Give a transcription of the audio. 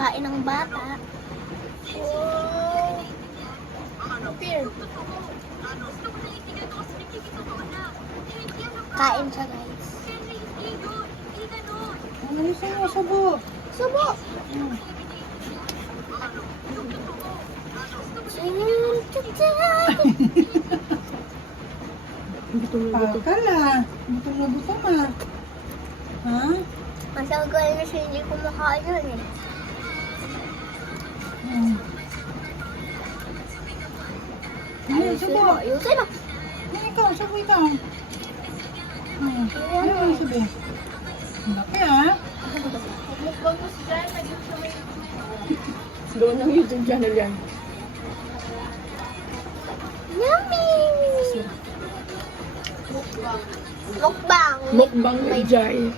Kain ng bata. Wow. Appear. Kain siya, guys. Ano yung sa'yo? Subo. Subo! Ka na. Gutom na gutom ah. Ha? Masagal na siya hindi kumakain yun eh. Hmm. Ano, subo. Ayusin mo. Ano ikaw? Subo ikaw. Hmm. Ano yung subo? Ang laki ah. Mukbang mo si Jan, naging sa may... Doon ang YouTube channel yan. Yummy! Mukbang. Mukbang. Mukbang ni Jai.